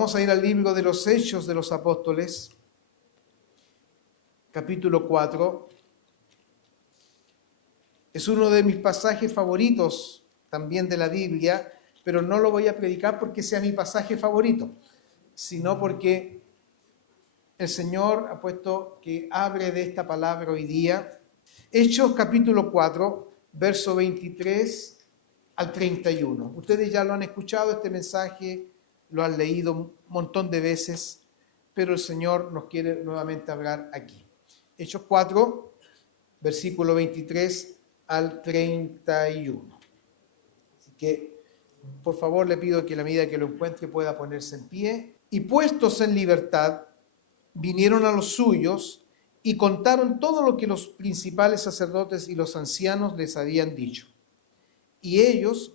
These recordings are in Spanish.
Vamos a ir al libro de los Hechos de los Apóstoles, capítulo 4. Es uno de mis pasajes favoritos también de la Biblia, pero no lo voy a predicar porque sea mi pasaje favorito, sino porque el Señor ha puesto que abre de esta palabra hoy día. Hechos capítulo 4, verso 23 al 31. Ustedes ya lo han escuchado, este mensaje lo han leído un montón de veces, pero el Señor nos quiere nuevamente hablar aquí. Hechos 4, versículo 23 al 31. Así que, por favor, le pido que a la medida que lo encuentre pueda ponerse en pie. Y puestos en libertad, vinieron a los suyos y contaron todo lo que los principales sacerdotes y los ancianos les habían dicho. Y ellos,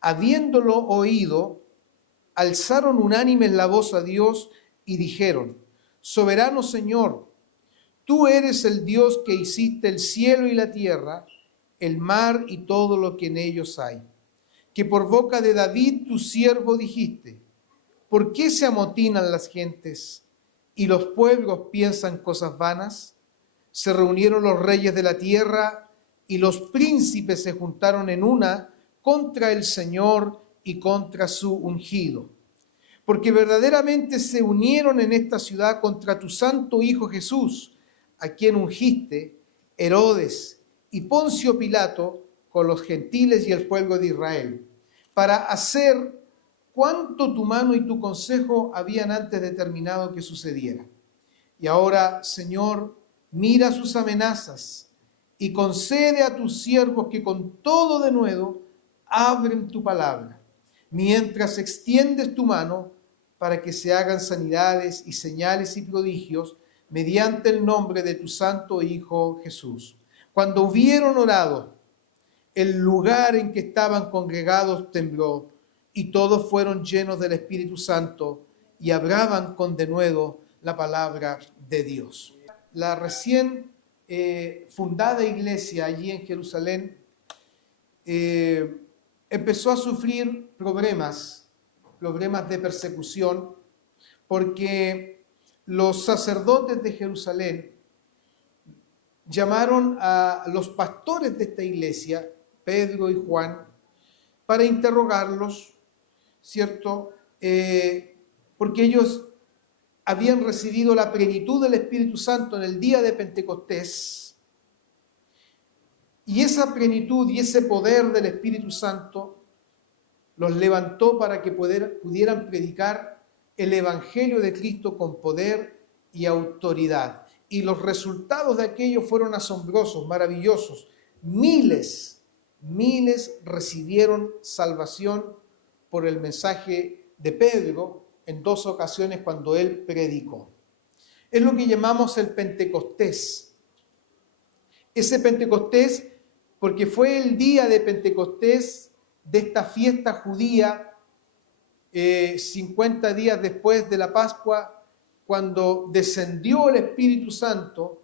habiéndolo oído, alzaron unánimes la voz a Dios y dijeron: Soberano Señor, tú eres el Dios que hiciste el cielo y la tierra, el mar y todo lo que en ellos hay. Que por boca de David tu siervo dijiste: ¿por qué se amotinan las gentes y los pueblos piensan cosas vanas? Se reunieron los reyes de la tierra y los príncipes se juntaron en una contra el Señor y contra su ungido. Porque verdaderamente se unieron en esta ciudad contra tu santo Hijo Jesús, a quien ungiste, Herodes y Poncio Pilato con los gentiles y el pueblo de Israel, para hacer cuanto tu mano y tu consejo habían antes determinado que sucediera. Y ahora, Señor, mira sus amenazas y concede a tus siervos que con todo denuedo abren tu palabra, mientras extiendes tu mano para que se hagan sanidades y señales y prodigios mediante el nombre de tu santo Hijo Jesús. Cuando hubieron orado, el lugar en que estaban congregados tembló y todos fueron llenos del Espíritu Santo y hablaban con denuedo la palabra de Dios. La recién fundada iglesia allí en Jerusalén empezó a sufrir problemas de persecución, porque los sacerdotes de Jerusalén llamaron a los pastores de esta iglesia, Pedro y Juan, para interrogarlos, ¿cierto? Porque ellos habían recibido la plenitud del Espíritu Santo en el día de Pentecostés, y esa plenitud y ese poder del Espíritu Santo los levantó para que pudieran predicar el Evangelio de Cristo con poder y autoridad. Y los resultados de aquello fueron asombrosos, maravillosos. Miles recibieron salvación por el mensaje de Pedro en 2 ocasiones cuando él predicó. Es lo que llamamos el Pentecostés. Ese Pentecostés, porque fue el día de Pentecostés de esta fiesta judía, 50 días después de la Pascua, cuando descendió el Espíritu Santo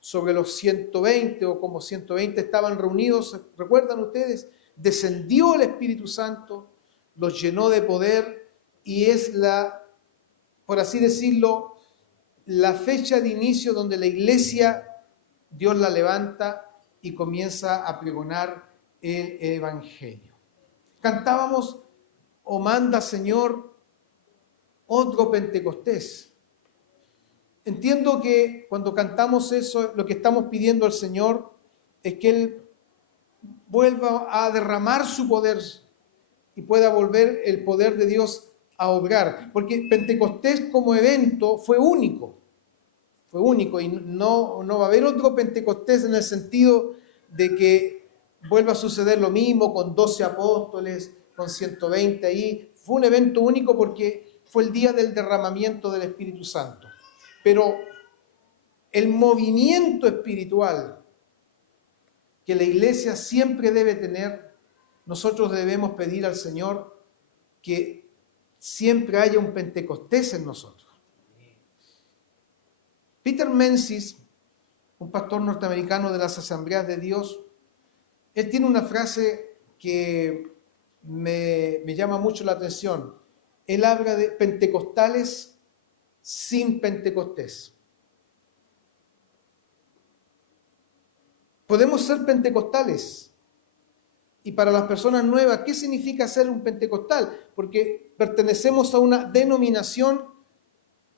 sobre los 120, o como 120 estaban reunidos, ¿recuerdan ustedes? Descendió el Espíritu Santo, los llenó de poder, y es por así decirlo, la fecha de inicio donde la iglesia, Dios la levanta y comienza a pregonar el Evangelio. Cantábamos: "Oh, manda, Señor, otro Pentecostés". Entiendo que cuando cantamos eso, lo que estamos pidiendo al Señor es que Él vuelva a derramar su poder y pueda volver el poder de Dios a obrar. Porque Pentecostés como evento fue único y no va a haber otro Pentecostés en el sentido de que vuelva a suceder lo mismo con 12 apóstoles, con 120 ahí. Fue un evento único porque fue el día del derramamiento del Espíritu Santo. Pero el movimiento espiritual que la iglesia siempre debe tener, nosotros debemos pedir al Señor que siempre haya un Pentecostés en nosotros. Peter Menzies, un pastor norteamericano de las Asambleas de Dios, él tiene una frase que me llama mucho la atención. él habla de pentecostales sin Pentecostés. Podemos ser pentecostales. Y para las personas nuevas, ¿qué significa ser un pentecostal? Porque pertenecemos a una denominación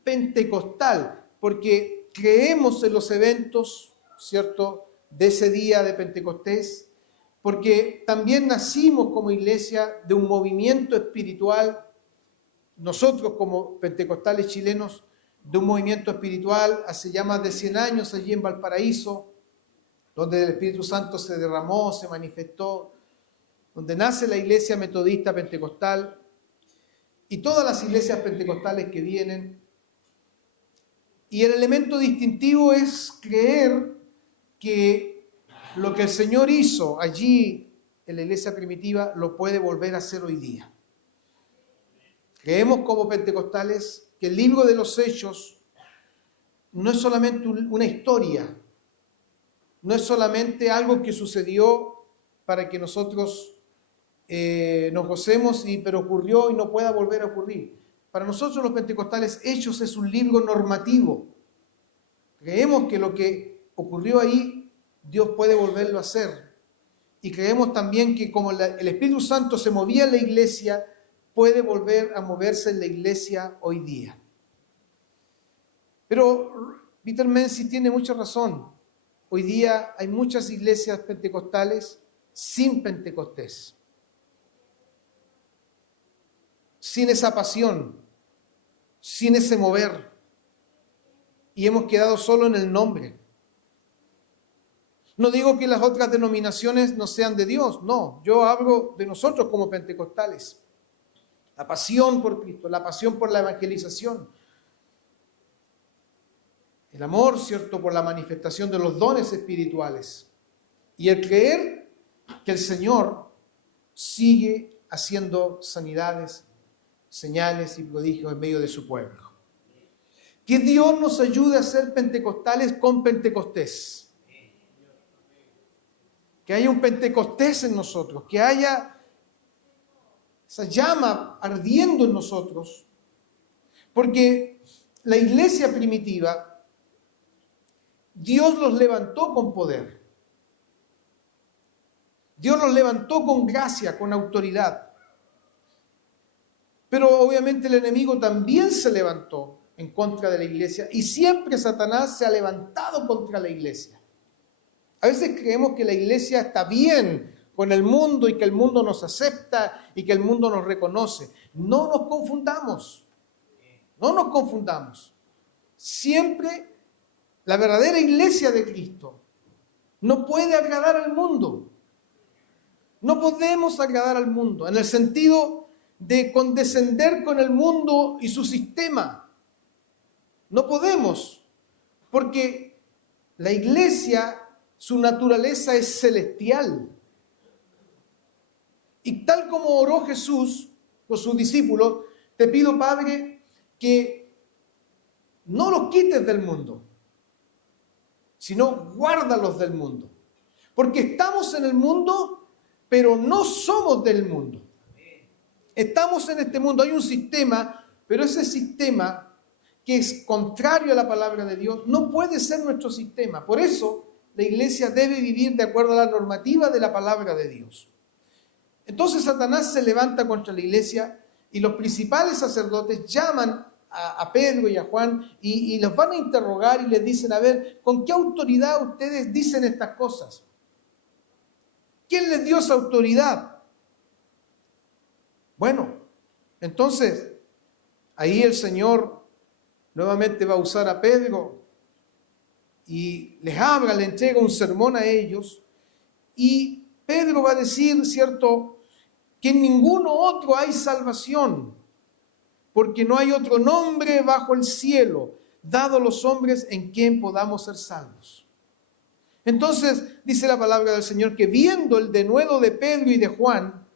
pentecostal, porque creemos en los eventos, ¿cierto?, de ese día de Pentecostés, porque también nacimos como iglesia de un movimiento espiritual, nosotros como pentecostales chilenos, de un movimiento espiritual hace ya más de 100 años allí en Valparaíso, donde el Espíritu Santo se derramó, se manifestó, donde nace la iglesia metodista pentecostal y todas las iglesias pentecostales que vienen. Y el elemento distintivo es creer que lo que el Señor hizo allí en la iglesia primitiva lo puede volver a hacer hoy día. Creemos como pentecostales que el libro de los Hechos no es solamente una historia, no es solamente algo que sucedió para que nosotros nos gocemos, pero ocurrió y no pueda volver a ocurrir. Para nosotros los pentecostales, Hechos es un libro normativo. Creemos que lo que ocurrió ahí, Dios puede volverlo a hacer. Y creemos también que como el Espíritu Santo se movía en la iglesia, puede volver a moverse en la iglesia hoy día. Pero Peter Menzies tiene mucha razón. Hoy día hay muchas iglesias pentecostales sin Pentecostés, sin esa pasión, sin ese mover. Y hemos quedado solo en el nombre. No digo que las otras denominaciones no sean de Dios, no. Yo hablo de nosotros como pentecostales. La pasión por Cristo, la pasión por la evangelización. El amor, ¿cierto?, por la manifestación de los dones espirituales. Y el creer que el Señor sigue haciendo sanidades, señales y prodigios en medio de su pueblo. Que Dios nos ayude a ser pentecostales con Pentecostés. Que haya un Pentecostés en nosotros, que haya esa llama ardiendo en nosotros. Porque la iglesia primitiva, Dios los levantó con poder. Dios los levantó con gracia, con autoridad. Pero obviamente el enemigo también se levantó en contra de la iglesia y siempre Satanás se ha levantado contra la iglesia. A veces creemos que la iglesia está bien con el mundo y que el mundo nos acepta y que el mundo nos reconoce. No nos confundamos. No nos confundamos. Siempre la verdadera iglesia de Cristo no puede agradar al mundo. No podemos agradar al mundo en el sentido de condescender con el mundo y su sistema. No podemos, porque la iglesia, su naturaleza es celestial. Y tal como oró Jesús por sus discípulos, te pido, Padre, que no los quites del mundo, sino guárdalos del mundo. Porque estamos en el mundo, pero no somos del mundo. Estamos en este mundo, hay un sistema, pero ese sistema que es contrario a la palabra de Dios no puede ser nuestro sistema. Por eso la iglesia debe vivir de acuerdo a la normativa de la palabra de Dios. Entonces Satanás se levanta contra la iglesia y los principales sacerdotes llaman a Pedro y a Juan y los van a interrogar y les dicen, a ver, ¿con qué autoridad ustedes dicen estas cosas? ¿Quién les dio esa autoridad? Bueno, entonces ahí el Señor nuevamente va a usar a Pedro y les habla, le entrega un sermón a ellos y Pedro va a decir, ¿cierto?, que en ninguno otro hay salvación, porque no hay otro nombre bajo el cielo dado a los hombres en quien podamos ser salvos. Entonces dice la palabra del Señor que viendo el denuedo de Pedro y de Juan,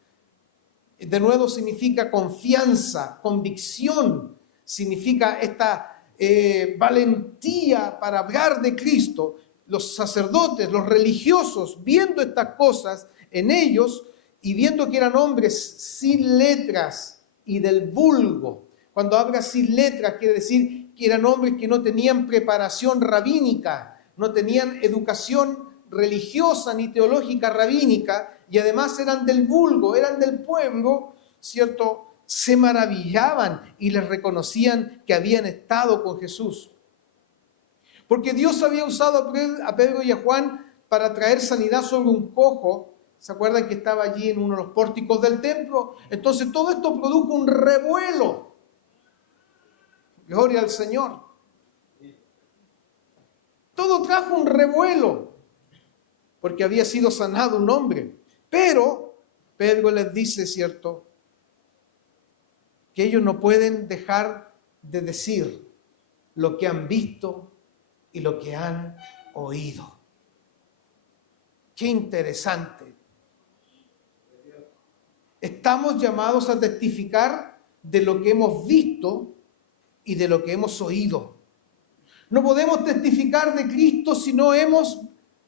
denuedo significa confianza, convicción, significa esta valentía para hablar de Cristo. Los sacerdotes, los religiosos, viendo estas cosas en ellos y viendo que eran hombres sin letras, y del vulgo. Cuando habla sin letras, quiere decir que eran hombres que no tenían preparación rabínica, no tenían educación religiosa ni teológica rabínica, y además eran del vulgo, eran del pueblo, ¿cierto? Se maravillaban y les reconocían que habían estado con Jesús. Porque Dios había usado a Pedro y a Juan para traer sanidad sobre un cojo. ¿Se acuerdan que estaba allí en uno de los pórticos del templo? Entonces todo esto produjo un revuelo. Gloria al Señor. Todo trajo un revuelo, porque había sido sanado un hombre. Pero Pedro les dice, ¿cierto?, que ellos no pueden dejar de decir lo que han visto y lo que han oído. Qué interesante. Estamos llamados a testificar de lo que hemos visto y de lo que hemos oído. No podemos testificar de Cristo si no hemos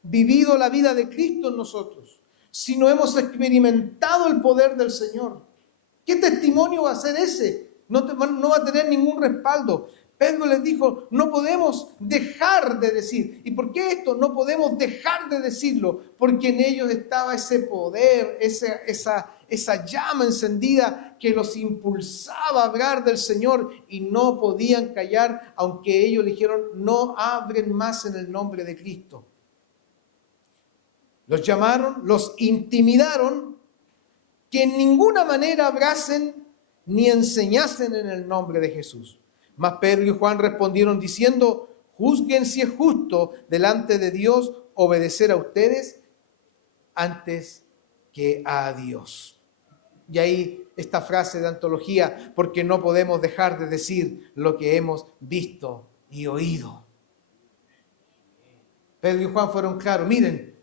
vivido la vida de Cristo en nosotros, si no hemos experimentado el poder del Señor. ¿Qué testimonio va a ser ese? No va a tener ningún respaldo. Pedro les dijo, no podemos dejar de decir. ¿Y por qué esto? No podemos dejar de decirlo, porque en ellos estaba ese poder, esa llama encendida que los impulsaba a hablar del Señor y no podían callar, aunque ellos le dijeron, no hablen más en el nombre de Cristo. Los llamaron, los intimidaron, que en ninguna manera hablasen ni enseñasen en el nombre de Jesús. Mas Pedro y Juan respondieron diciendo, juzguen si es justo delante de Dios obedecer a ustedes antes que a Dios. Y ahí esta frase de antología, porque no podemos dejar de decir lo que hemos visto y oído. Pedro y Juan fueron claros, miren,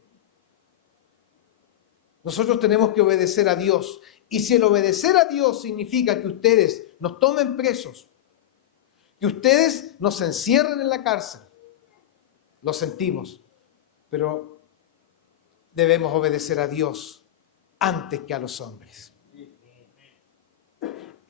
nosotros tenemos que obedecer a Dios. Y si el obedecer a Dios significa que ustedes nos tomen presos, que ustedes nos encierren en la cárcel, lo sentimos, pero debemos obedecer a Dios antes que a los hombres.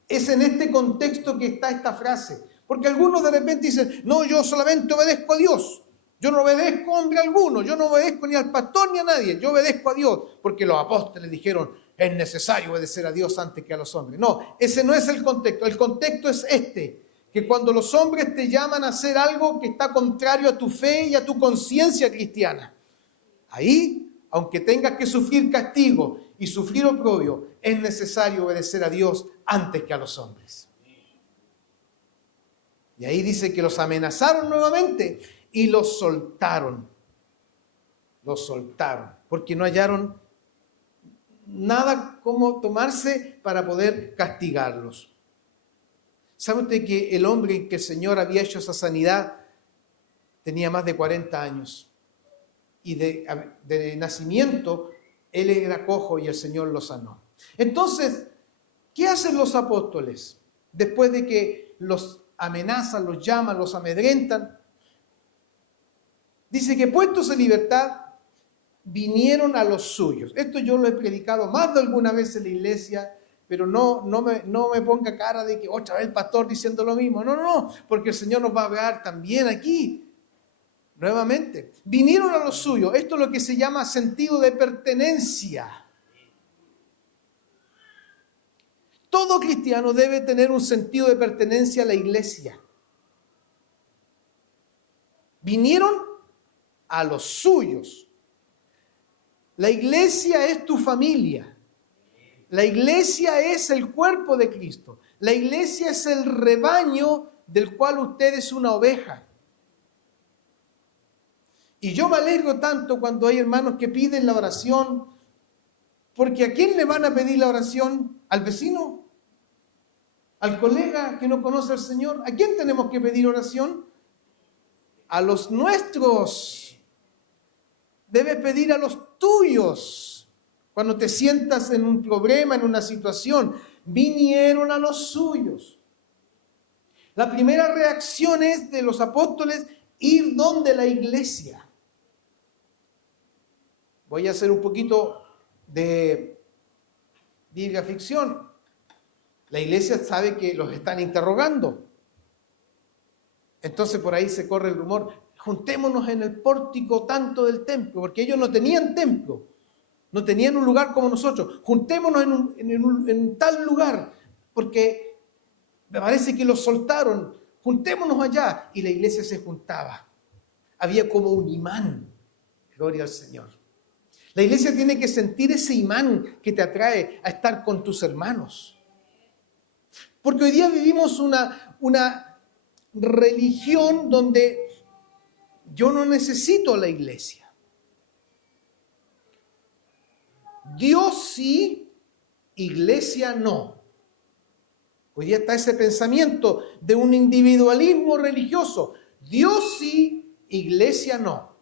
Es en este contexto que está esta frase, porque algunos de repente dicen, no, yo solamente obedezco a Dios. Yo no obedezco a hombre alguno, yo no obedezco ni al pastor ni a nadie, yo obedezco a Dios, porque los apóstoles dijeron, es necesario obedecer a Dios antes que a los hombres. No, ese no es el contexto es este, que cuando los hombres te llaman a hacer algo que está contrario a tu fe y a tu conciencia cristiana, ahí, aunque tengas que sufrir castigo y sufrir oprobio, es necesario obedecer a Dios antes que a los hombres. Y ahí dice que los amenazaron nuevamente y los soltaron. Los soltaron, porque no hallaron nada como tomarse para poder castigarlos. ¿Sabe usted que el hombre en que el Señor había hecho esa sanidad tenía más de 40 años? Y de nacimiento él era cojo y el Señor lo sanó. Entonces, ¿qué hacen los apóstoles? Después de que los amenazan, los llaman, los amedrentan, dice que puestos en libertad, vinieron a los suyos. Esto yo lo he predicado más de alguna vez en la iglesia, pero no me ponga cara de que otra vez el pastor diciendo lo mismo. No, porque el Señor nos va a hablar también aquí, nuevamente. Vinieron a los suyos. Esto es lo que se llama sentido de pertenencia. Todo cristiano debe tener un sentido de pertenencia a la iglesia. Vinieron a los suyos. La iglesia es tu familia. La iglesia es el cuerpo de Cristo. La iglesia es el rebaño del cual usted es una oveja. Y yo me alegro tanto cuando hay hermanos que piden la oración, porque ¿a quién le van a pedir la oración? ¿Al vecino? ¿Al colega que no conoce al Señor? ¿A quién tenemos que pedir oración? A los nuestros. Debes pedir a los tuyos. Cuando te sientas en un problema, en una situación, vinieron a los suyos. La primera reacción es de los apóstoles ir donde la iglesia. Voy a hacer un poquito de Biblia ficción. La iglesia sabe que los están interrogando. Entonces por ahí se corre el rumor, juntémonos en el pórtico tanto del templo, porque ellos no tenían templo, no tenían un lugar como nosotros. Juntémonos en tal lugar, porque me parece que los soltaron. Juntémonos allá. Y la iglesia se juntaba. Había como un imán. Gloria al Señor. La iglesia tiene que sentir ese imán que te atrae a estar con tus hermanos. Porque hoy día vivimos una religión donde yo no necesito la iglesia. Dios sí, iglesia no. Hoy día está ese pensamiento de un individualismo religioso. Dios sí, iglesia no.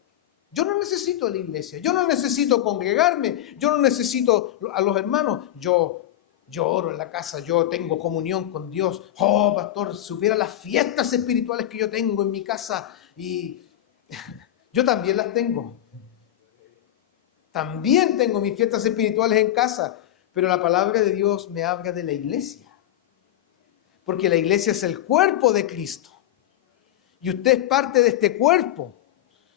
Yo no necesito la iglesia, yo no necesito congregarme, yo no necesito a los hermanos. Yo oro en la casa, yo tengo comunión con Dios. Oh, pastor, supiera las fiestas espirituales que yo tengo en mi casa. Y yo también las tengo. También tengo mis fiestas espirituales en casa. Pero la palabra de Dios me habla de la iglesia. Porque la iglesia es el cuerpo de Cristo. Y usted es parte de este cuerpo.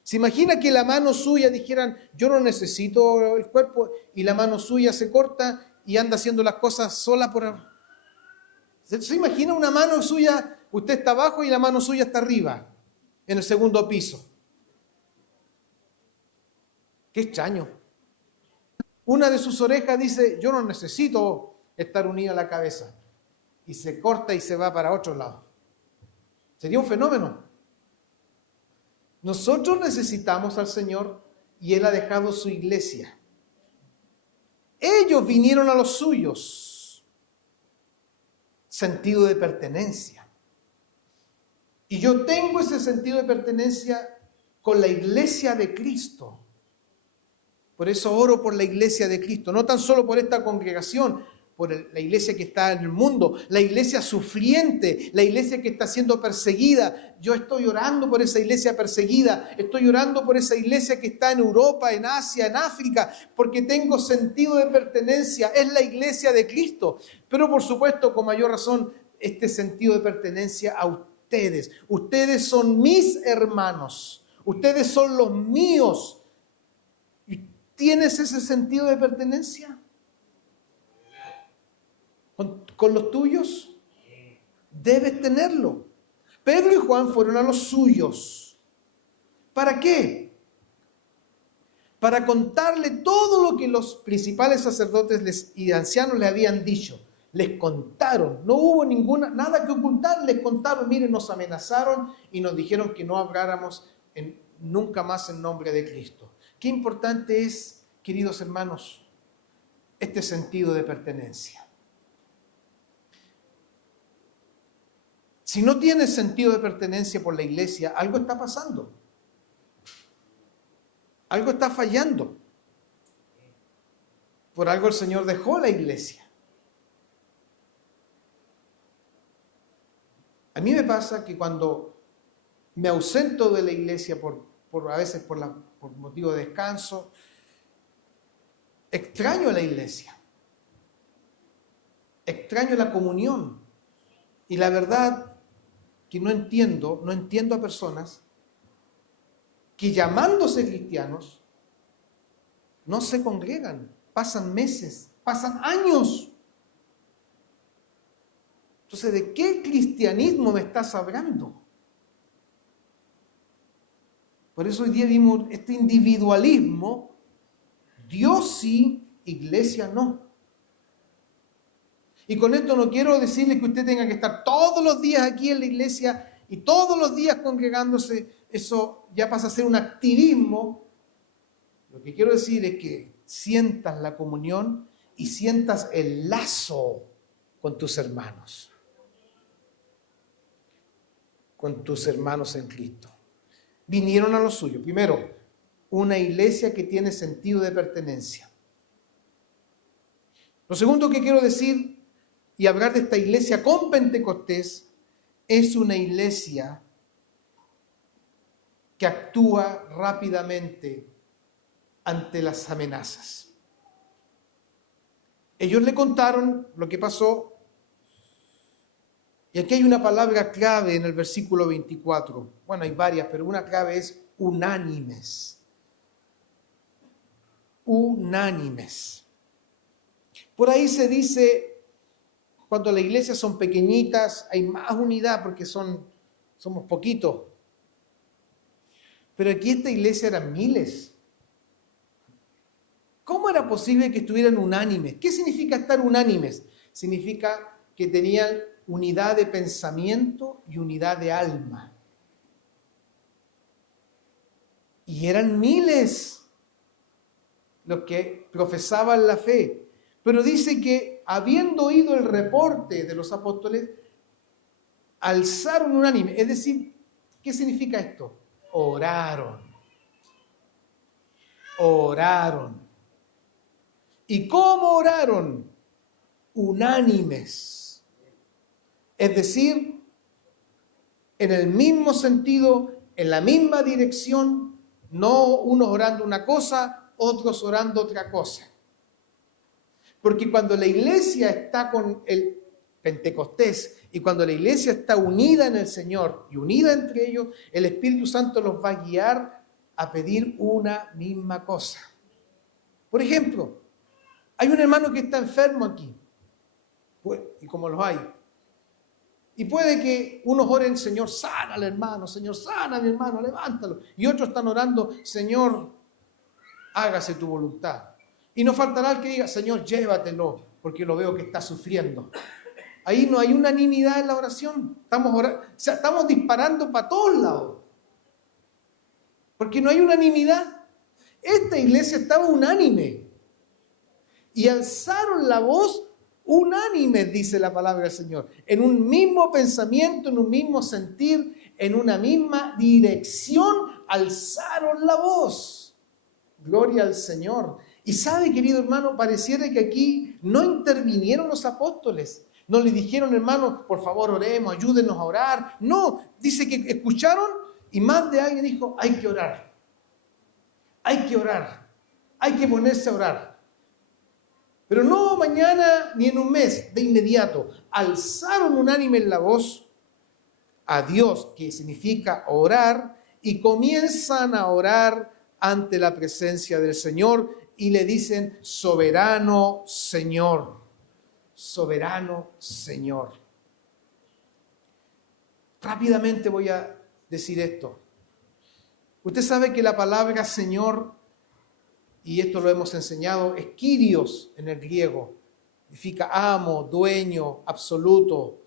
¿Se imagina que la mano suya dijeran, yo no necesito el cuerpo, y la mano suya se corta y anda haciendo las cosas sola por... ¿Se imagina una mano suya, usted está abajo y la mano suya está arriba, en el segundo piso? Qué extraño. Una de sus orejas dice, yo no necesito estar unida a la cabeza, y se corta y se va para otro lado. Sería un fenómeno. Nosotros necesitamos al Señor y Él ha dejado su iglesia. Ellos vinieron a los suyos. Sentido de pertenencia. Y yo tengo ese sentido de pertenencia con la iglesia de Cristo. Por eso oro por la iglesia de Cristo, no tan solo por esta congregación, por la iglesia que está en el mundo, la iglesia sufriente, la iglesia que está siendo perseguida. Yo estoy orando por esa iglesia perseguida, estoy orando por esa iglesia que está en Europa, en Asia, en África, porque tengo sentido de pertenencia, es la iglesia de Cristo. Pero por supuesto, con mayor razón, este sentido de pertenencia a ustedes. Ustedes son mis hermanos, ustedes son los míos. ¿Tienes ese sentido de pertenencia con los tuyos? Debes tenerlo. Pedro y Juan fueron a los suyos. ¿Para qué? Para contarle todo lo que los principales sacerdotes y ancianos le habían dicho. Les contaron, no hubo nada que ocultar, les contaron, miren, nos amenazaron y nos dijeron que no habláramos nunca más en nombre de Cristo. Qué importante es, queridos hermanos, este sentido de pertenencia. Si no tienes sentido de pertenencia por la iglesia, algo está pasando. Algo está fallando. Por algo el Señor dejó la iglesia. A mí me pasa que cuando me ausento de la iglesia a veces por motivo de descanso, extraño la iglesia, extraño la comunión. Y la verdad que no entiendo a personas que llamándose cristianos no se congregan, pasan meses, pasan años. Entonces, ¿de qué cristianismo me estás hablando? Por eso hoy día vimos este individualismo, Dios sí, iglesia no. Y con esto no quiero decirle que usted tenga que estar todos los días aquí en la iglesia y todos los días congregándose. Eso ya pasa a ser un activismo. Lo que quiero decir es que sientas la comunión y sientas el lazo con tus hermanos. Con tus hermanos en Cristo. Vinieron a lo suyo. Primero, una iglesia que tiene sentido de pertenencia. Lo segundo que quiero decir y hablar de esta iglesia con Pentecostés es una iglesia que actúa rápidamente ante las amenazas. Ellos le contaron lo que pasó Y aquí hay una palabra clave en el versículo 24. Bueno, hay varias, pero una clave es unánimes. Unánimes. Por ahí se dice, cuando las iglesias son pequeñitas, hay más unidad porque somos poquitos. Pero aquí esta iglesia eran miles. ¿Cómo era posible que estuvieran unánimes? ¿Qué significa estar unánimes? Significa que tenían unidad de pensamiento y unidad de alma. Y eran miles los que profesaban la fe. Pero dice que habiendo oído el reporte de los apóstoles, alzaron unánime. Es decir, ¿qué significa esto? Oraron. Oraron. ¿Y cómo oraron? Unánimes. Es decir, en el mismo sentido, en la misma dirección, no unos orando una cosa, otros orando otra cosa. Porque cuando la iglesia está con el Pentecostés y cuando la iglesia está unida en el Señor y unida entre ellos, el Espíritu Santo los va a guiar a pedir una misma cosa. Por ejemplo, hay un hermano que está enfermo aquí, y como los hay, y puede que unos oren, Señor, sana al hermano, Señor, sana a mi hermano, levántalo, y otros están orando, Señor, hágase tu voluntad. Y no faltará el que diga, Señor, llévatelo, porque lo veo que está sufriendo. Ahí no hay unanimidad en la oración, estamos disparando para todos lados, porque no hay unanimidad. Esta iglesia estaba unánime. Y alzaron la voz unánime, dice la palabra del Señor, en un mismo pensamiento, en un mismo sentir, en una misma dirección, alzaron la voz. Gloria al Señor. Y sabe, querido hermano, pareciera que aquí no intervinieron los apóstoles. No le dijeron, hermano, por favor oremos, ayúdenos a orar. No, dice que escucharon y más de alguien dijo, hay que orar. Hay que orar. Hay que ponerse a orar. Pero no mañana ni en un mes, de inmediato. Alzaron unánime la voz a Dios, que significa orar, y comienzan a orar ante la presencia del Señor y le dicen, soberano Señor, soberano Señor. Rápidamente voy a decir esto. Usted sabe que la palabra Señor, y esto lo hemos enseñado, es Kyrios en el griego. Significa amo, dueño, absoluto,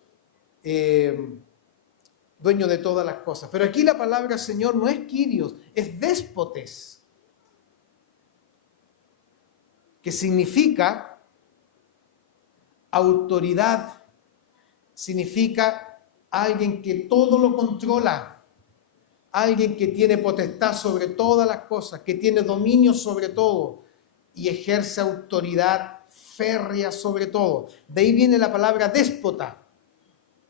dueño de todas las cosas. Pero aquí la palabra Señor no es Kyrios, es déspotes, que significa autoridad, significa alguien que todo lo controla. Alguien que tiene potestad sobre todas las cosas, que tiene dominio sobre todo y ejerce autoridad férrea sobre todo. De ahí viene la palabra déspota.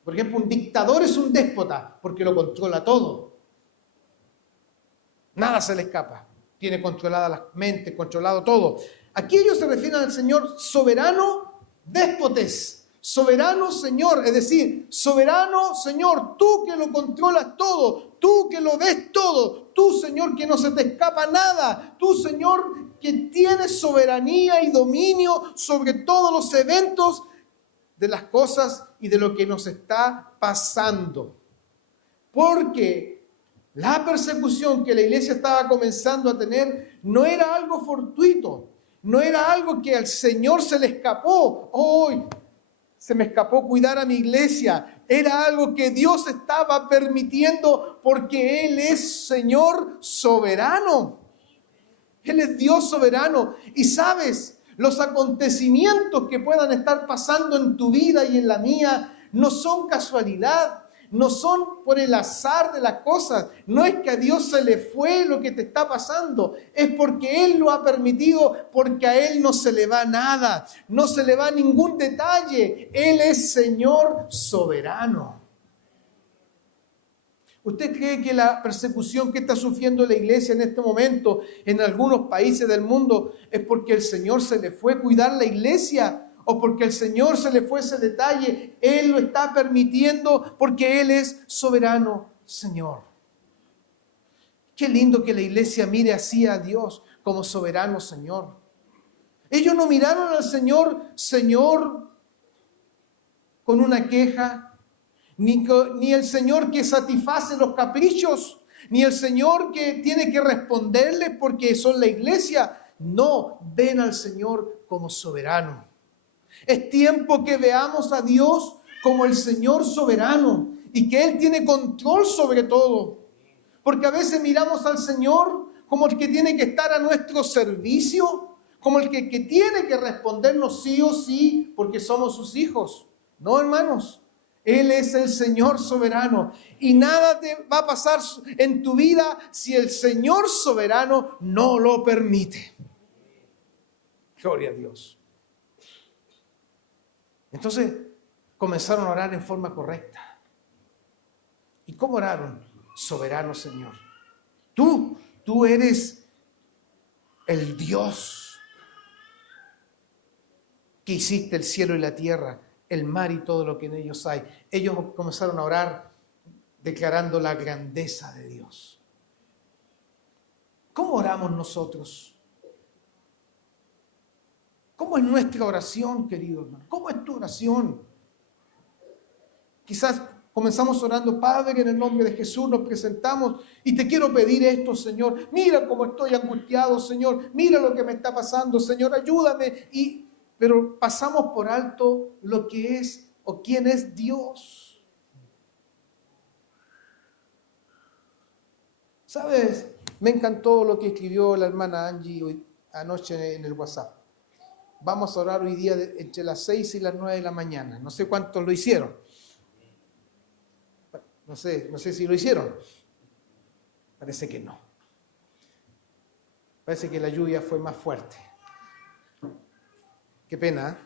Por ejemplo, un dictador es un déspota porque lo controla todo. Nada se le escapa. Tiene controlada la mente, controlado todo. Aquí ellos se refieren al Señor soberano déspotes. Soberano Señor, es decir, soberano Señor, tú que lo controlas todo, tú que lo ves todo, tú Señor que no se te escapa nada, tú Señor que tienes soberanía y dominio sobre todos los eventos de las cosas y de lo que nos está pasando. Porque la persecución que la iglesia estaba comenzando a tener no era algo fortuito, no era algo que al Señor se le escapó. Hoy se me escapó cuidar a mi iglesia. Era algo que Dios estaba permitiendo porque Él es Señor soberano. Él es Dios soberano. Y sabes, los acontecimientos que puedan estar pasando en tu vida y en la mía no son casualidad. No son por el azar de las cosas. No es que a Dios se le fue lo que te está pasando. Es porque Él lo ha permitido, porque a Él no se le va nada. No se le va ningún detalle. Él es Señor soberano. ¿Usted cree que la persecución que está sufriendo la iglesia en este momento en algunos países del mundo es porque el Señor se le fue cuidar la iglesia? o porque el Señor se le fue ese detalle. Él lo está permitiendo porque Él es soberano Señor. Qué lindo que la iglesia mire así a Dios como soberano Señor. Ellos no miraron al Señor con una queja, ni el Señor que satisface los caprichos, ni el Señor que tiene que responderles porque son la iglesia. No, ven al Señor como soberano. Es tiempo que veamos a Dios como el Señor soberano y que Él tiene control sobre todo. Porque a veces miramos al Señor como el que tiene que estar a nuestro servicio, como el que tiene que respondernos sí o sí porque somos sus hijos. No, hermanos. Él es el Señor soberano y nada te va a pasar en tu vida si el Señor soberano no lo permite. Gloria a Dios. Entonces comenzaron a orar en forma correcta. ¿Y cómo oraron? Soberano Señor. Tú eres el Dios que hiciste el cielo y la tierra, el mar y todo lo que en ellos hay. Ellos comenzaron a orar declarando la grandeza de Dios. ¿Cómo oramos nosotros? ¿Cómo es nuestra oración, querido hermano? ¿Cómo es tu oración? Quizás comenzamos orando, Padre, en el nombre de Jesús nos presentamos y te quiero pedir esto, Señor. Mira cómo estoy angustiado, Señor. Mira lo que me está pasando, Señor. Ayúdame. Pero pasamos por alto lo que es o quién es Dios. ¿Sabes? Me encantó lo que escribió la hermana Angie hoy, anoche en el WhatsApp. Vamos a orar hoy día entre las 6 y las 9 de la mañana. No sé cuántos lo hicieron. No sé si lo hicieron. Parece que no. Parece que la lluvia fue más fuerte. Qué pena, ¿eh?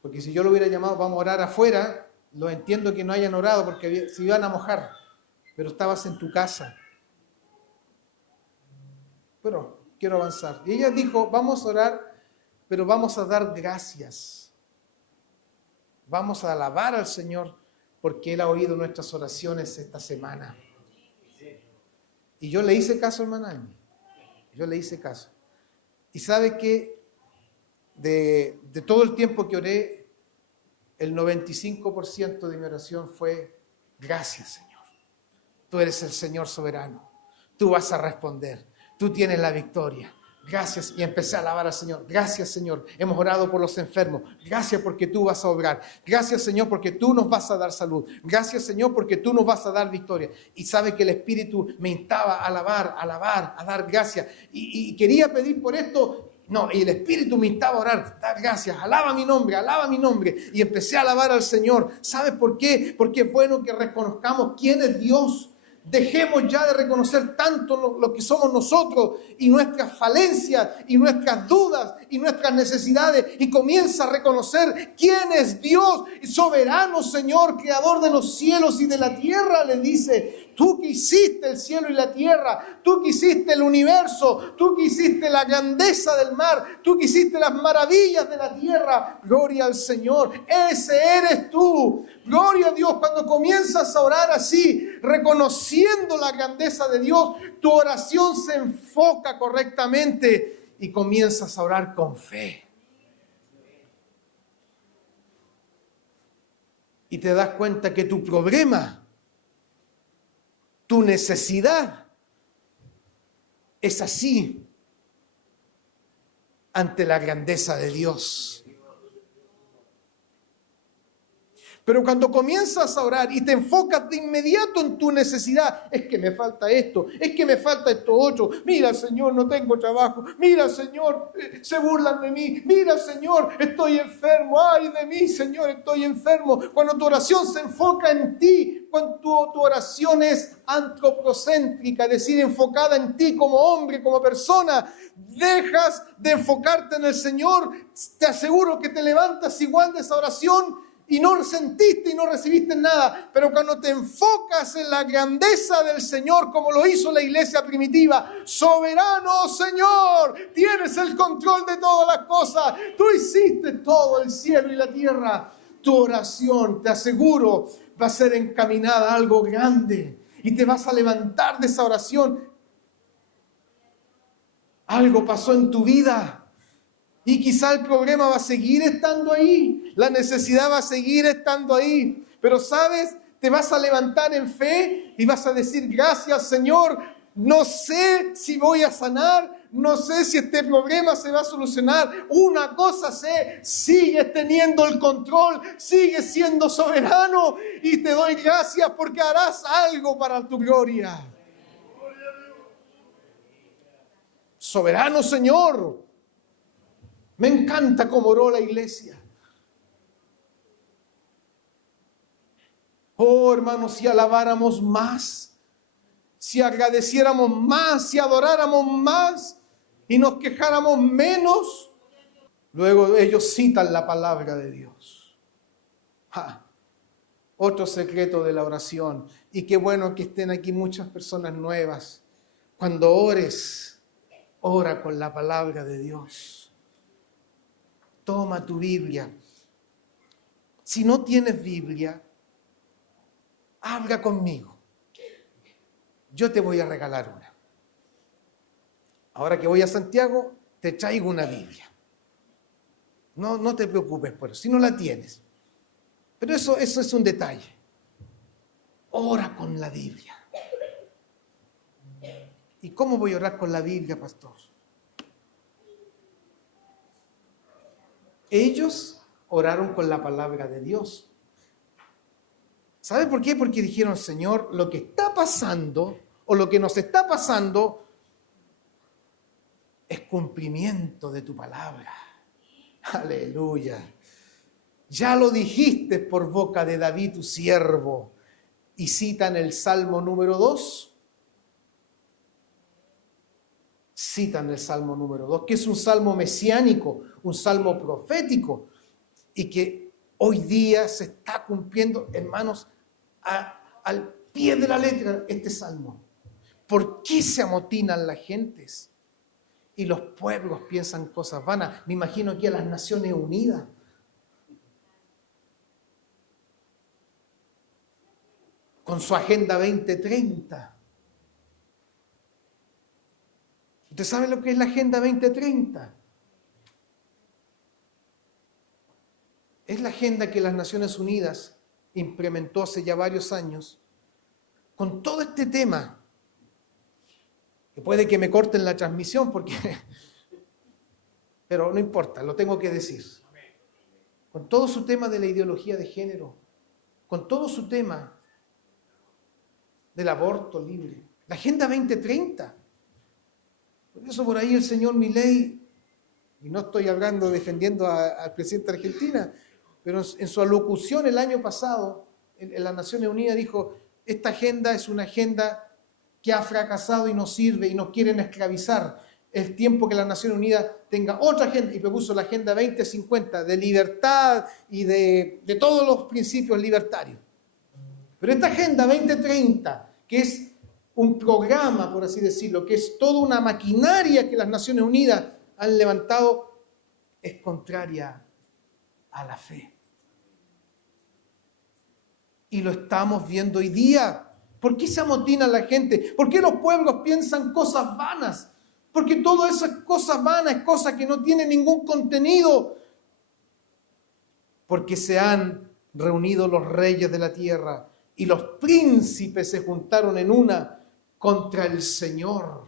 Porque si yo lo hubiera llamado, vamos a orar afuera, lo entiendo que no hayan orado porque se iban a mojar, pero estabas en tu casa. Pero quiero avanzar. Y ella dijo, vamos a orar, pero vamos a dar gracias. Vamos a alabar al Señor porque Él ha oído nuestras oraciones esta semana. Y yo le hice caso, hermana. Yo le hice caso. Y sabe que de todo el tiempo que oré, el 95% de mi oración fue gracias, Señor. Tú eres el Señor soberano. Tú vas a responder. Tú tienes la victoria. Gracias. Y empecé a alabar al Señor. Gracias, Señor. Hemos orado por los enfermos. Gracias porque tú vas a obrar. Gracias, Señor, porque tú nos vas a dar salud. Gracias, Señor, porque tú nos vas a dar victoria. Y sabe que el Espíritu me instaba a alabar, a dar gracias. Y quería pedir por esto. No, y el Espíritu me instaba a orar. Dar gracias. Alaba mi nombre, alaba mi nombre. Y empecé a alabar al Señor. ¿Sabes por qué? Porque es bueno que reconozcamos quién es Dios. Dejemos ya de reconocer tanto lo que somos nosotros y nuestras falencias y nuestras dudas y nuestras necesidades y comienza a reconocer quién es Dios, soberano Señor, creador de los cielos y de la tierra, le dice. Tú que hiciste el cielo y la tierra, tú que hiciste el universo, tú que hiciste la grandeza del mar, tú que hiciste las maravillas de la tierra. Gloria al Señor, ese eres tú. Gloria a Dios, cuando comienzas a orar así, reconociendo la grandeza de Dios, tu oración se enfoca correctamente y comienzas a orar con fe. Y te das cuenta que tu problema, tu necesidad es así ante la grandeza de Dios. Pero cuando comienzas a orar y te enfocas de inmediato en tu necesidad, es que me falta esto, es que me falta esto otro. Mira, Señor, no tengo trabajo. Mira, Señor, se burlan de mí. Mira, Señor, estoy enfermo. Ay de mí, Señor, estoy enfermo. Cuando tu oración se enfoca en ti, cuando tu oración es antropocéntrica, es decir, enfocada en ti como hombre, como persona, dejas de enfocarte en el Señor. Te aseguro que te levantas igual de esa oración y no sentiste y no recibiste nada. Pero cuando te enfocas en la grandeza del Señor, como lo hizo la iglesia primitiva, soberano Señor, tienes el control de todas las cosas. Tú hiciste todo, el cielo y la tierra. Tu oración, te aseguro, va a ser encaminada a algo grande. Y te vas a levantar de esa oración. Algo pasó en tu vida. Y quizá el problema va a seguir estando ahí. La necesidad va a seguir estando ahí. Pero ¿sabes? Te vas a levantar en fe y vas a decir, gracias Señor. No sé si voy a sanar. No sé si este problema se va a solucionar. Una cosa sé, sigues teniendo el control. Sigues siendo soberano. Y te doy gracias porque harás algo para tu gloria. Soberano Señor. Me encanta cómo oró la iglesia. Oh, hermanos, si alabáramos más, si agradeciéramos más, si adoráramos más y nos quejáramos menos. Luego ellos citan la palabra de Dios. Otro secreto de la oración. Y qué bueno que estén aquí muchas personas nuevas. Cuando ores, ora con la palabra de Dios. Toma tu Biblia. Si no tienes Biblia, habla conmigo. Yo te voy a regalar una. Ahora que voy a Santiago, te traigo una Biblia. No te preocupes por eso, si no la tienes. Pero eso es un detalle. Ora con la Biblia. ¿Y cómo voy a orar con la Biblia, pastor? Ellos oraron con la palabra de Dios. ¿Sabe por qué? Porque dijeron, Señor, lo que está pasando o lo que nos está pasando es cumplimiento de tu palabra. Aleluya. Ya lo dijiste por boca de David, tu siervo. Y citan el Salmo número 2. Citan el Salmo número 2, que es un salmo mesiánico, un salmo profético, y que hoy día se está cumpliendo, hermanos, al pie de la letra este salmo. ¿Por qué se amotinan las gentes? Y los pueblos piensan cosas vanas. Me imagino aquí a las Naciones Unidas. Con su Agenda 2030. ¿Usted sabe lo que es la Agenda 2030? Es la agenda que las Naciones Unidas implementó hace ya varios años con todo este tema. Que puede que me corten la transmisión pero no importa, lo tengo que decir. Con todo su tema de la ideología de género, con todo su tema del aborto libre, la Agenda 2030. Por eso por ahí el señor Milei, y no estoy hablando defendiendo al presidente de Argentina, pero en su alocución el año pasado en las Naciones Unidas dijo, esta agenda es una agenda que ha fracasado y no sirve y nos quieren esclavizar. Es tiempo que las Naciones Unidas tenga otra agenda, y propuso la Agenda 2050 de libertad y de todos los principios libertarios. Pero esta Agenda 2030, que es un programa, por así decirlo, que es toda una maquinaria que las Naciones Unidas han levantado, es contraria a la fe. Y lo estamos viendo hoy día. ¿Por qué se amotina la gente? ¿Por qué los pueblos piensan cosas vanas? Porque todas esas cosas vanas, cosas que no tienen ningún contenido. Porque se han reunido los reyes de la tierra y los príncipes se juntaron en una contra el Señor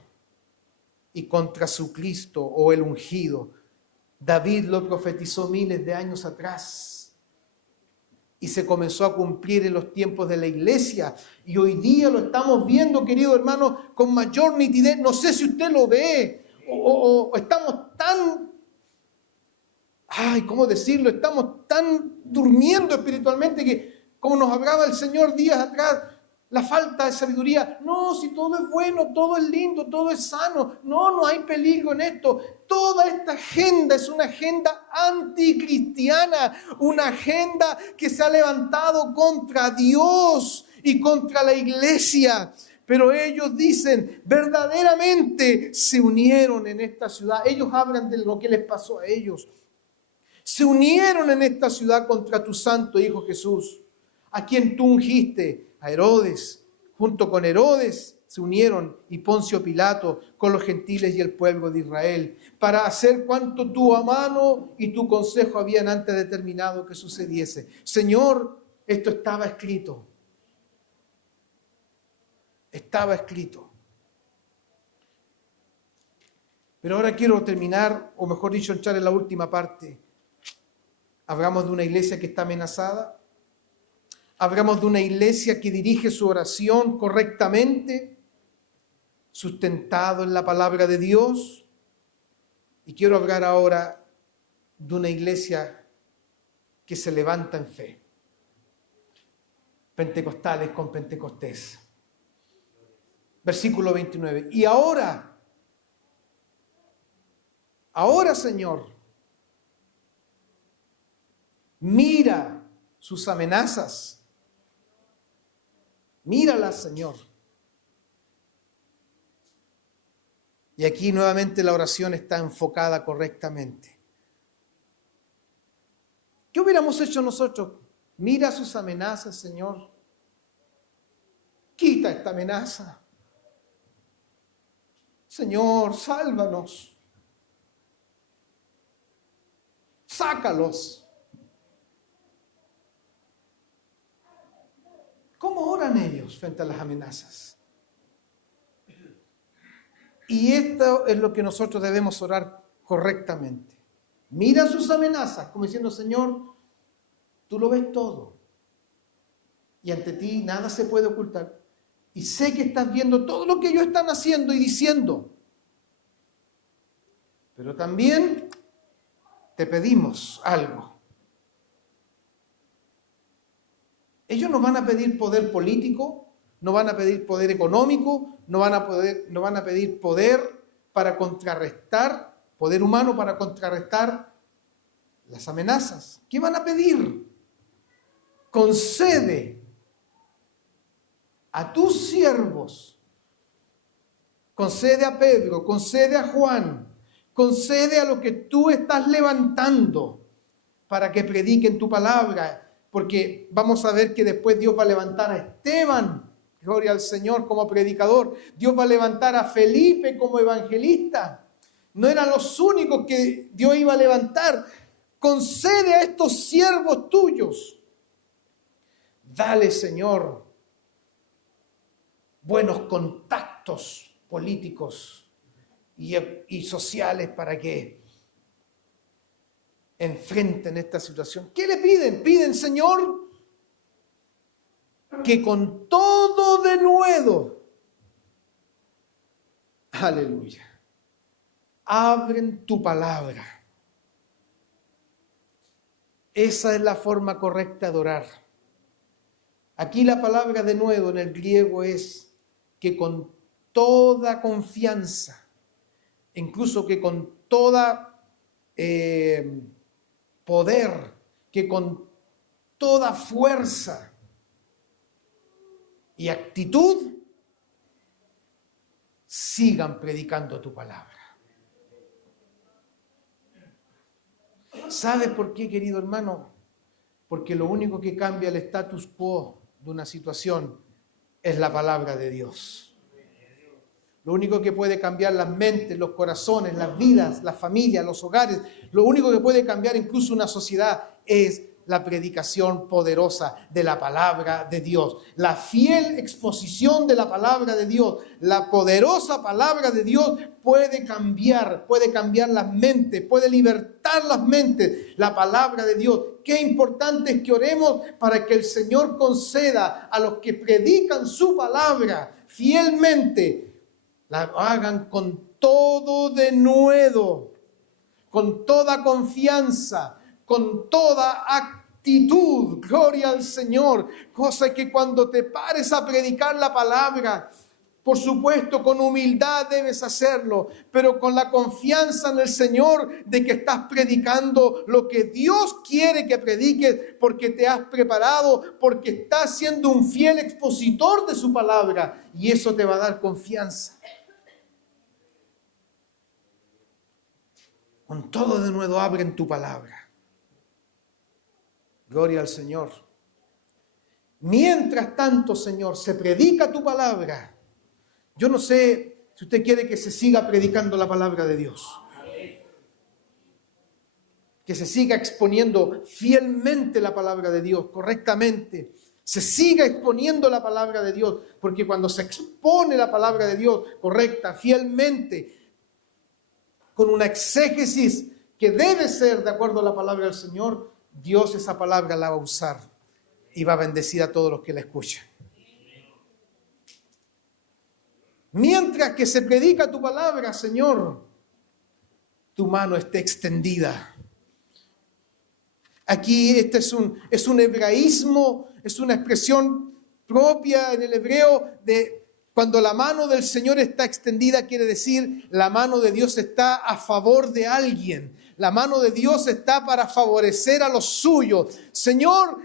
y contra su Cristo o el ungido. David lo profetizó miles de años atrás y se comenzó a cumplir en los tiempos de la iglesia. Y hoy día lo estamos viendo, querido hermano, con mayor nitidez. No sé si usted lo ve o estamos tan, ¿cómo decirlo? Estamos tan durmiendo espiritualmente que, como nos hablaba el Señor días atrás, la falta de sabiduría. No, si todo es bueno, todo es lindo, todo es sano. No, no hay peligro en esto. Toda esta agenda es una agenda anticristiana, una agenda que se ha levantado contra Dios y contra la iglesia. Pero ellos dicen, verdaderamente se unieron en esta ciudad. Ellos hablan de lo que les pasó a ellos. Se unieron en esta ciudad contra tu santo Hijo Jesús, a quien tú ungiste, a Herodes. Junto con Herodes se unieron y Poncio Pilato con los gentiles y el pueblo de Israel, para hacer cuanto tu mano y tu consejo habían antes determinado que sucediese. Señor, esto estaba escrito. Estaba escrito. Pero ahora quiero terminar, o mejor dicho, entrar en la última parte. Hablamos de una iglesia que está amenazada. Hablamos de una iglesia que dirige su oración correctamente, sustentado en la palabra de Dios. Y quiero hablar ahora de una iglesia que se levanta en fe. Pentecostales con Pentecostés. Versículo 29. Y ahora, Señor, mira sus amenazas. Míralas, Señor. Y aquí nuevamente la oración está enfocada correctamente. ¿Qué hubiéramos hecho nosotros? Mira sus amenazas, Señor. Quita esta amenaza. Señor, sálvanos. Sácalos. ¿Cómo oran ellos frente a las amenazas? Y esto es lo que nosotros debemos orar correctamente. Mira sus amenazas, como diciendo, Señor, tú lo ves todo. Y ante ti nada se puede ocultar. Y sé que estás viendo todo lo que ellos están haciendo y diciendo. Pero también te pedimos algo. Ellos no van a pedir poder político, no van a pedir poder económico, no van a pedir poder para contrarrestar, poder humano para contrarrestar las amenazas. ¿Qué van a pedir? Concede a tus siervos, concede a Pedro, concede a Juan, concede a lo que tú estás levantando para que prediquen tu palabra. Porque vamos a ver que después Dios va a levantar a Esteban, gloria al Señor, como predicador. Dios va a levantar a Felipe como evangelista. No eran los únicos que Dios iba a levantar. Concede a estos siervos tuyos. Dale, Señor, buenos contactos políticos y sociales para que enfrenten esta situación. ¿Qué le piden? Piden, Señor, que con todo denuedo, aleluya, abren tu palabra. Esa es la forma correcta de orar. Aquí la palabra denuedo en el griego es que con toda confianza, incluso que con toda poder, que con toda fuerza y actitud sigan predicando tu palabra. ¿Sabes por qué, querido hermano? Porque lo único que cambia el status quo de una situación es la palabra de Dios. Lo único que puede cambiar las mentes, los corazones, las vidas, las familias, los hogares, lo único que puede cambiar incluso una sociedad es la predicación poderosa de la palabra de Dios. La fiel exposición de la palabra de Dios, la poderosa palabra de Dios puede cambiar las mentes, puede libertar las mentes. La palabra de Dios. Qué importante es que oremos para que el Señor conceda a los que predican su palabra fielmente, la hagan con todo denuedo, con toda confianza, con toda actitud, gloria al Señor, cosa que cuando te pares a predicar la palabra, por supuesto, con humildad debes hacerlo, pero con la confianza en el Señor de que estás predicando lo que Dios quiere que prediques, porque te has preparado, porque estás siendo un fiel expositor de su palabra, y eso te va a dar confianza. Con todo de nuevo abren tu palabra. Gloria al Señor. Mientras tanto, Señor, se predica tu palabra. Yo no sé si usted quiere que se siga predicando la palabra de Dios. Que se siga exponiendo fielmente la palabra de Dios, correctamente. Se siga exponiendo la palabra de Dios, porque cuando se expone la palabra de Dios correcta, fielmente, con una exégesis que debe ser de acuerdo a la palabra del Señor, Dios esa palabra la va a usar y va a bendecir a todos los que la escuchan. Mientras que se predica tu palabra, Señor, tu mano esté extendida. Aquí este es un hebraísmo, es una expresión propia en el hebreo de cuando la mano del Señor está extendida, quiere decir la mano de Dios está a favor de alguien. La mano de Dios está para favorecer a los suyos. Señor,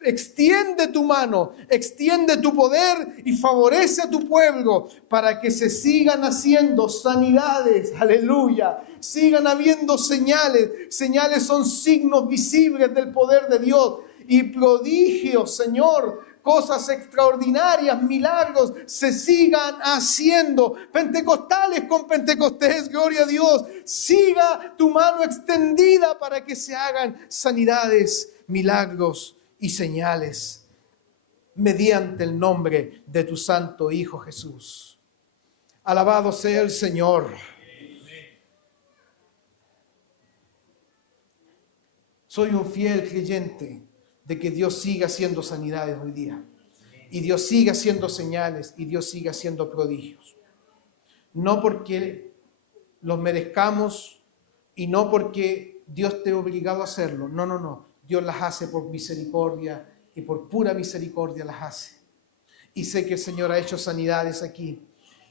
extiende tu mano, extiende tu poder y favorece a tu pueblo para que se sigan haciendo sanidades, aleluya, sigan habiendo señales. Señales son signos visibles del poder de Dios y prodigios, Señor, cosas extraordinarias, milagros, se sigan haciendo. Pentecostales con Pentecostés, gloria a Dios, siga tu mano extendida para que se hagan sanidades, milagros y señales mediante el nombre de tu santo Hijo Jesús. Alabado sea el Señor. Soy un fiel creyente de que Dios siga haciendo sanidades hoy día. Y Dios siga haciendo señales y Dios siga haciendo prodigios. No porque los merezcamos y no porque Dios te ha obligado a hacerlo. No, no, no. Dios las hace por misericordia y por pura misericordia las hace. Y sé que el Señor ha hecho sanidades aquí,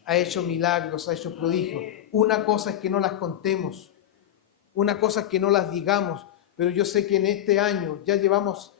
ha hecho milagros, ha hecho prodigios. Una cosa es que no las contemos, una cosa es que no las digamos, pero yo sé que en este año ya llevamos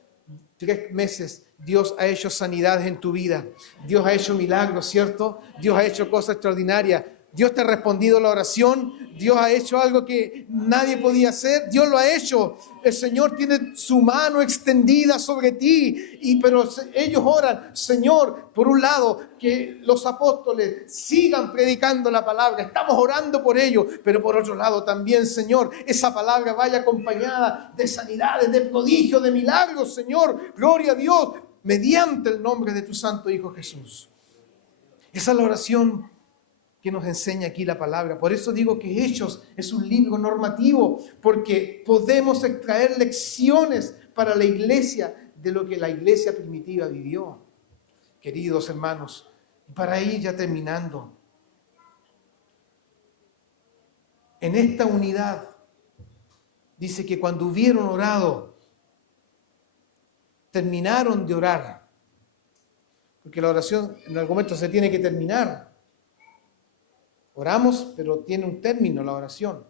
3 meses, Dios ha hecho sanidades en tu vida. Dios ha hecho milagros, ¿cierto? Dios ha hecho cosas extraordinarias. Dios te ha respondido la oración. Dios ha hecho algo que nadie podía hacer. Dios lo ha hecho. El Señor tiene su mano extendida sobre ti. Pero ellos oran, Señor, por un lado, que los apóstoles sigan predicando la palabra. Estamos orando por ellos. Pero por otro lado también, Señor, esa palabra vaya acompañada de sanidades, de prodigios, de milagros, Señor. Gloria a Dios, mediante el nombre de tu santo Hijo Jesús. Esa es la oración que nos enseña aquí la palabra. Por eso digo que Hechos es un libro normativo, porque podemos extraer lecciones para la iglesia de lo que la iglesia primitiva vivió. Queridos hermanos, para ir ya terminando, en esta unidad dice que cuando hubieron orado, terminaron de orar, porque la oración en algún momento se tiene que terminar. Oramos, pero tiene un término la oración.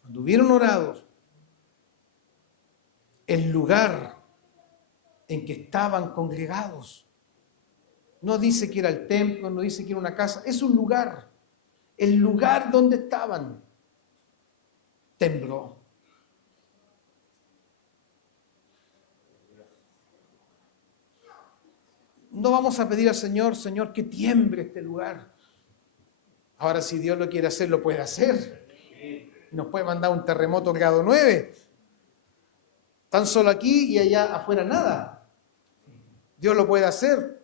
Cuando hubieron orado, el lugar en que estaban congregados, no dice que era el templo, no dice que era una casa, es un lugar. El lugar donde estaban tembló. No vamos a pedir al Señor, Señor, que tiemble este lugar. Ahora, si Dios lo quiere hacer, lo puede hacer. Nos puede mandar un terremoto grado 9. Tan solo aquí y allá afuera nada. Dios lo puede hacer.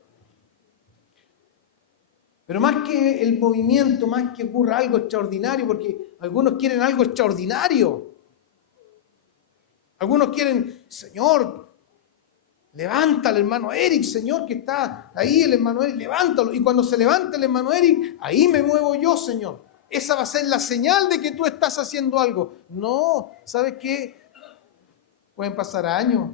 Pero más que el movimiento, más que ocurra algo extraordinario, porque algunos quieren algo extraordinario. Algunos quieren, Señor, levanta al hermano Eric, Señor, que está ahí, el hermano Eric, levántalo. Y cuando se levante el hermano Eric, ahí me muevo yo, Señor. Esa va a ser la señal de que tú estás haciendo algo. No, ¿sabes qué? Pueden pasar años,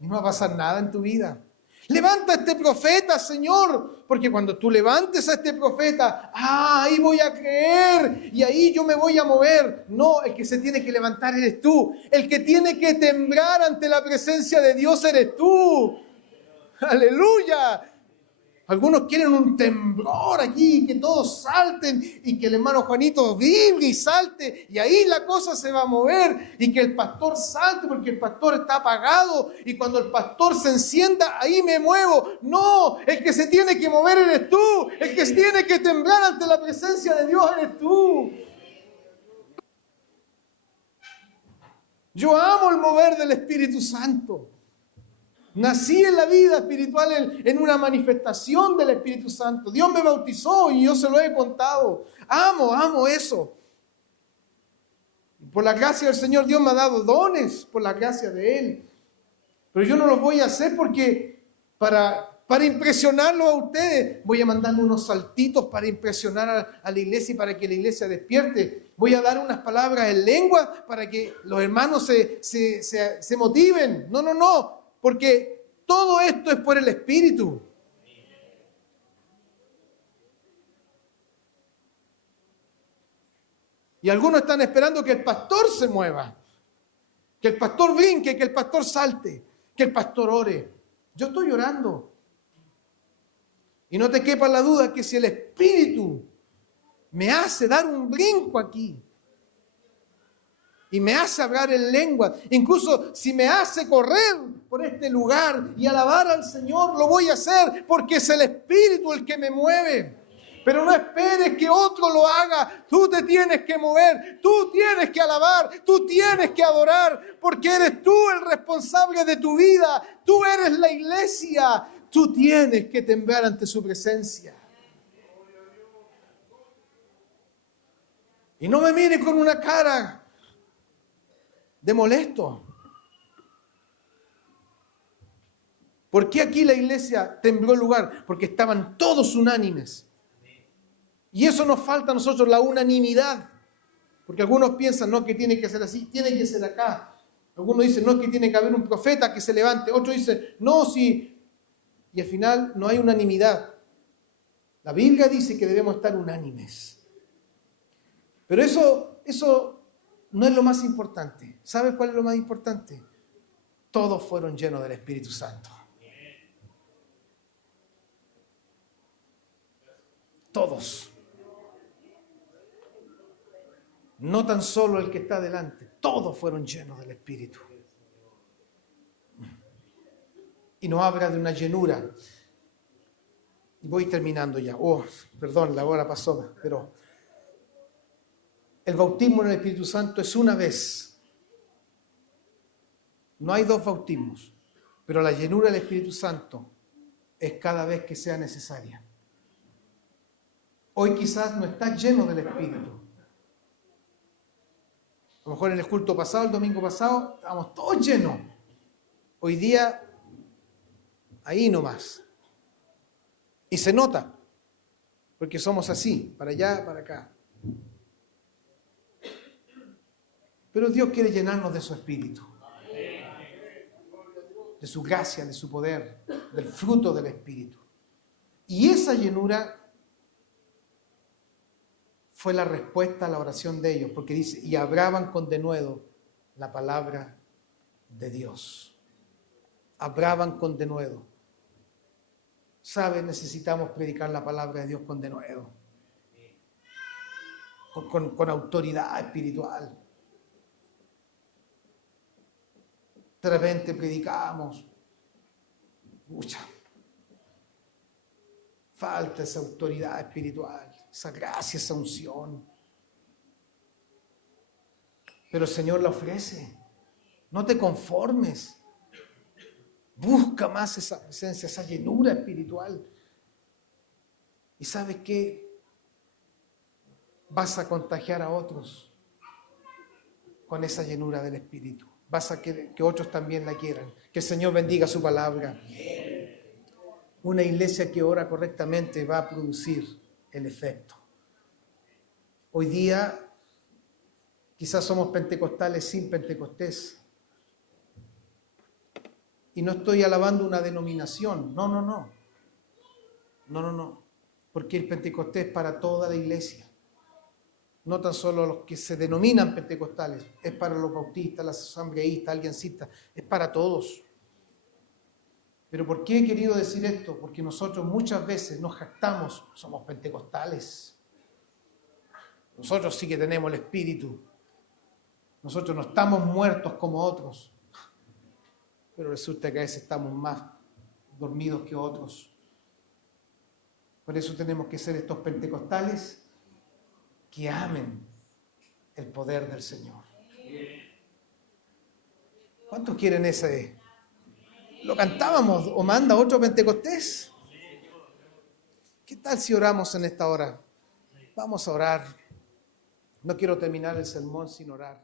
y no va a pasar nada en tu vida. Levanta a este profeta, Señor, porque cuando tú levantes a este profeta, ahí voy a creer y ahí yo me voy a mover. No, el que se tiene que levantar eres tú. El que tiene que temblar ante la presencia de Dios eres tú. Aleluya. Algunos quieren un temblor aquí, que todos salten y que el hermano Juanito vibre y salte y ahí la cosa se va a mover y que el pastor salte porque el pastor está apagado y cuando el pastor se encienda ahí me muevo. No, el que se tiene que mover eres tú, el que se tiene que temblar ante la presencia de Dios eres tú. Yo amo el mover del Espíritu Santo. Nací en la vida espiritual en una manifestación del Espíritu Santo. Dios me bautizó y yo se lo he contado. Amo eso. Por la gracia del Señor Dios me ha dado dones, por la gracia de Él. Pero yo no los voy a hacer porque para impresionarlos a ustedes, voy a mandarle unos saltitos para impresionar a la iglesia y para que la iglesia despierte. Voy a dar unas palabras en lengua para que los hermanos se motiven. No. Porque todo esto es por el Espíritu. Y algunos están esperando que el pastor se mueva, que el pastor brinque, que el pastor salte, que el pastor ore. Yo estoy orando. Y no te quepa la duda que si el Espíritu me hace dar un brinco aquí, y me hace hablar en lengua, incluso si me hace correr por este lugar y alabar al Señor, lo voy a hacer porque es el Espíritu el que me mueve. Pero no esperes que otro lo haga, tú te tienes que mover, tú tienes que alabar, tú tienes que adorar, porque eres tú el responsable de tu vida, tú eres la iglesia, tú tienes que temblar ante su presencia. Y no me mire con una cara de molesto. ¿Por qué aquí la iglesia tembló el lugar? Porque estaban todos unánimes. Y eso nos falta a nosotros, la unanimidad. Porque algunos piensan, no, que tiene que ser así, tiene que ser acá. Algunos dicen, no, que tiene que haber un profeta que se levante. Otros dicen, no, sí. Y al final no hay unanimidad. La Biblia dice que debemos estar unánimes. Pero eso no es lo más importante. ¿Sabes cuál es lo más importante? Todos fueron llenos del Espíritu Santo. Todos. No tan solo el que está delante. Todos fueron llenos del Espíritu. Y nos habla de una llenura. Y voy terminando ya. Perdón, la hora pasó, pero el bautismo en el Espíritu Santo es una vez. No hay dos bautismos, pero la llenura del Espíritu Santo es cada vez que sea necesaria. Hoy quizás no estás lleno del Espíritu. A lo mejor en el culto pasado, el domingo pasado, estábamos todos llenos. Hoy día, ahí nomás. Y se nota, porque somos así, para allá, para acá. Pero Dios quiere llenarnos de su Espíritu, de su gracia, de su poder, del fruto del Espíritu. Y esa llenura fue la respuesta a la oración de ellos, porque dice, y hablaban con denuedo la palabra de Dios. Hablaban con denuedo. ¿Sabes? Necesitamos predicar la palabra de Dios con denuedo. Con autoridad espiritual. De repente predicamos. Falta esa autoridad espiritual, esa gracia, esa unción. Pero el Señor la ofrece. No te conformes. Busca más esa presencia, esa llenura espiritual. ¿Y sabes qué? Vas a contagiar a otros con esa llenura del Espíritu. Vas a que otros también la quieran. Que el Señor bendiga su palabra. Una iglesia que ora correctamente va a producir el efecto. Hoy día quizás somos pentecostales sin Pentecostés. Y no estoy alabando una denominación, no, no, no. No, no, no. Porque el Pentecostés es para toda la iglesia. No tan solo los que se denominan pentecostales, es para los bautistas, los asambleístas, aliancistas, es para todos. ¿Pero por qué he querido decir esto? Porque nosotros muchas veces nos jactamos, somos pentecostales. Nosotros sí que tenemos el Espíritu. Nosotros no estamos muertos como otros. Pero resulta que a veces estamos más dormidos que otros. Por eso tenemos que ser estos pentecostales que amen el poder del Señor. ¿Cuántos quieren ese? ¿Lo cantábamos o manda otro Pentecostés? ¿Qué tal si oramos en esta hora? Vamos a orar. No quiero terminar el sermón sin orar.